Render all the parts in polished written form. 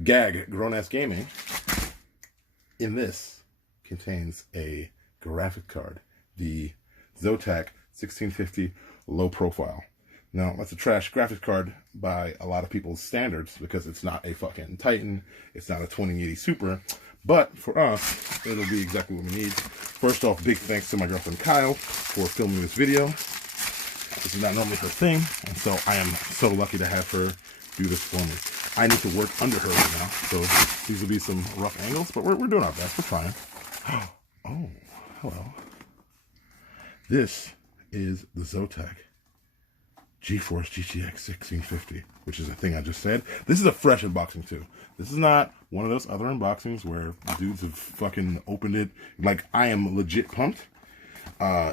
Grownassgaming. In this contains a graphic card, the ZOTAC 1650 low profile. Now, that's a trash graphics card by a lot of people's standards because it's not a fucking Titan, it's not a 2080 Super, but for us, it'll be exactly what we need. First off, big thanks to my girlfriend Kyle for filming this video. This is not normally her thing, and so I am so lucky to have her do this for me. I need to work under her right now, so these will be some rough angles, but we're doing our best. We're trying. Oh, hello. This is the ZOTAC GeForce GTX 1650, which is a thing I just said. This is a fresh unboxing too. This is not one of those other unboxings where dudes have fucking opened it. Like, I am legit pumped.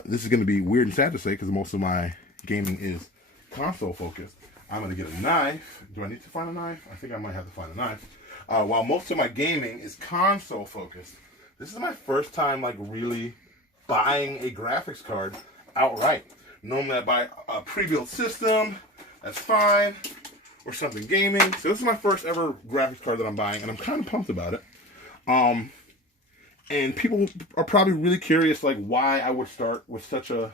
This is going to be weird and sad to say because most of my gaming is console focused. I'm going to get a knife. Do I need to find a knife? I think I might have to find a knife. While most of my gaming is console focused, this is my first time like really buying a graphics card outright. Normally I buy a pre-built system, that's fine, or something gaming. So this is my first ever graphics card that I'm buying, and I'm kind of pumped about it. And people are probably really curious like why I would start with such a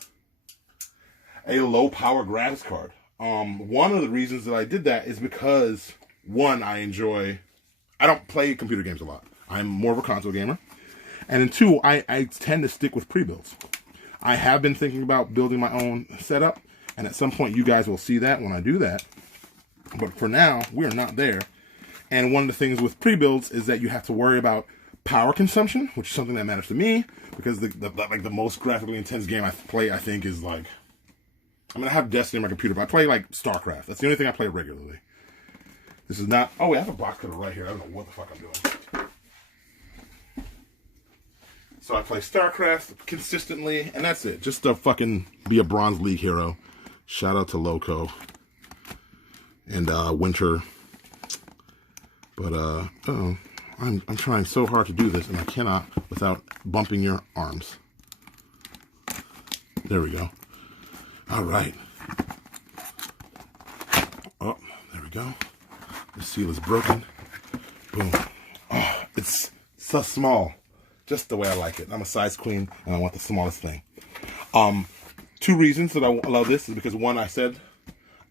low power graphics card. One of the reasons that I did that is because, one, I don't play computer games a lot. I'm more of a console gamer. And then two, I tend to stick with pre-builds. I have been thinking about building my own setup, and at some point you guys will see that when I do that. But for now, we're not there. And one of the things with pre-builds is that you have to worry about power consumption, which is something that matters to me, because the most graphically intense game I play, I think, is like, I mean, I have Destiny on my computer, but I play like StarCraft. That's the only thing I play regularly. This is not, oh, I have a box cutter right here. I don't know what the fuck I'm doing. So I play StarCraft consistently, and that's it. Just to fucking be a Bronze League hero. Shout out to Lowkow and Winter. But I'm trying so hard to do this, and I cannot without bumping your arms. There we go. All right. Oh, there we go. The seal is broken. Boom. Oh, it's so small. Just the way I like it. I'm a size queen, and I want the smallest thing. Two reasons that I love this is because, one, I said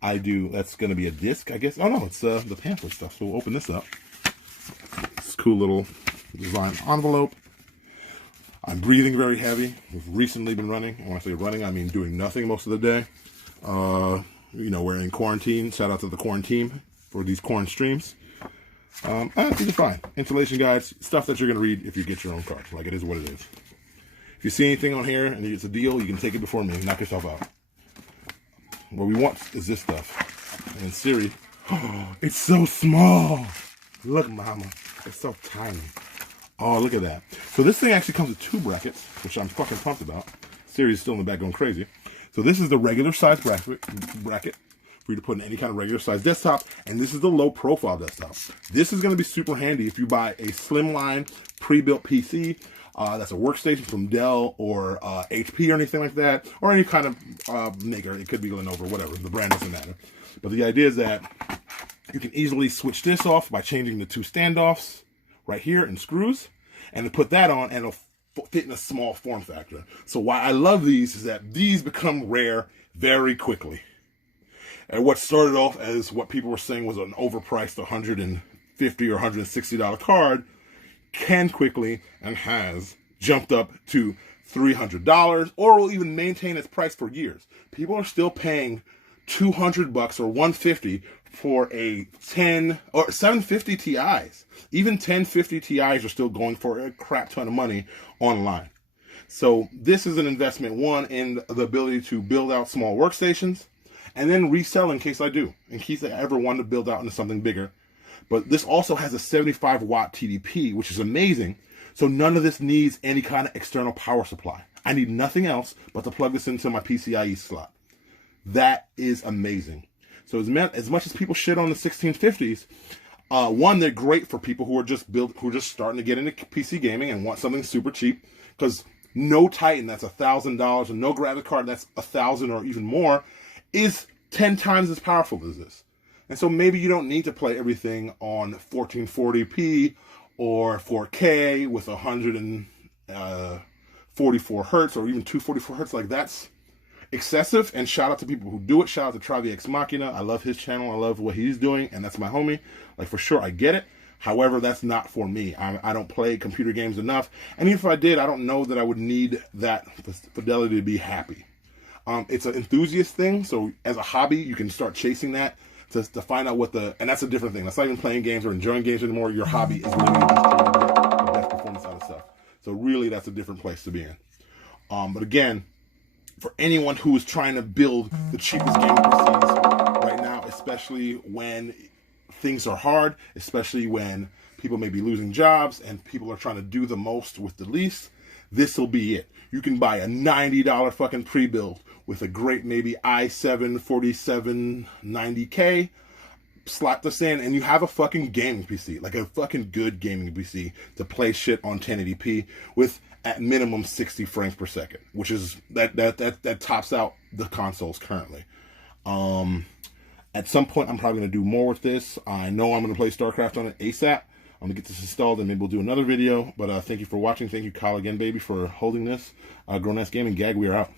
I do, that's going to be a disc, I guess. Oh, no, it's the pamphlet stuff. So we'll open this up. It's a cool little design envelope. I'm breathing very heavy. We've recently been running. And when I say running, I mean doing nothing most of the day. You know, we're in quarantine. Shout out to the Quaranteam for these Quaranstreams. These are fine. Installation guides, stuff that you're going to read if you get your own card. Like, it is what it is. If you see anything on here and it's a deal, you can take it before me and knock yourself out. What we want is this stuff. And in Siri, oh, it's so small. Look, mama. It's so tiny. Oh, look at that. So this thing actually comes with two brackets, which I'm fucking pumped about. Siri's still in the back going crazy. So this is the regular size bracket for you to put in any kind of regular size desktop, and this is the low profile desktop. This is going to be super handy if you buy a slimline pre-built PC that's a workstation from Dell or HP or anything like that, or any kind of maker. It could be Lenovo, whatever. The brand doesn't matter. But the idea is that you can easily switch this off by changing the two standoffs right here and screws, and to put that on, and it'll fit in a small form factor. So why I love these is that these become rare very quickly. And what started off as what people were saying was an overpriced $150 or $160 card can quickly and has jumped up to $300, or will even maintain its price for years. People are still paying $200 or $150 for a 10 or 750 Ti's. Even 1050 Ti's are still going for a crap ton of money online. So this is an investment, one, in the ability to build out small workstations, and then resell in case I ever want to build out into something bigger. But this also has a 75 watt TDP, which is amazing. So none of this needs any kind of external power supply. I need nothing else but to plug this into my PCIe slot. That is amazing. So as much as people shit on the 1650s, one, they're great for people who are just starting to get into PC gaming and want something super cheap, because no Titan that's $1,000 and no graphics card that's $1,000 or even more is 10 times as powerful as this. And so maybe you don't need to play everything on 1440p or 4K with 144 hertz or even 244 hertz. Like, that's excessive. And shout out to people who do it. Shout out to traviexmachina. I love his channel. I love what he's doing, and that's my homie. Like, for sure, I get it. However, that's not for me. I don't play computer games enough. And even if I did, I don't know that I would need that fidelity to be happy. It's an enthusiast thing. So as a hobby, you can start chasing that to find out what and that's a different thing. That's not even playing games or enjoying games anymore. Your hobby is literally just trying to get the best performance out of stuff. So really, that's a different place to be in. But again, for anyone who is trying to build the cheapest gaming PCs right now, especially when things are hard, especially when people may be losing jobs and people are trying to do the most with the least, this will be it. You can buy a $90 fucking pre-build with a great maybe i7 4790K, slap this in, and you have a fucking gaming PC, like a fucking good gaming PC to play shit on 1080p with at minimum 60 frames per second, which is that tops out the consoles currently. At some point, I'm probably going to do more with this. I know I'm going to play StarCraft on it ASAP. I'm going to get this installed and maybe we'll do another video. But thank you for watching. Thank you, Kyle, again, baby, for holding this. Grownassgaming, Gag, we are out.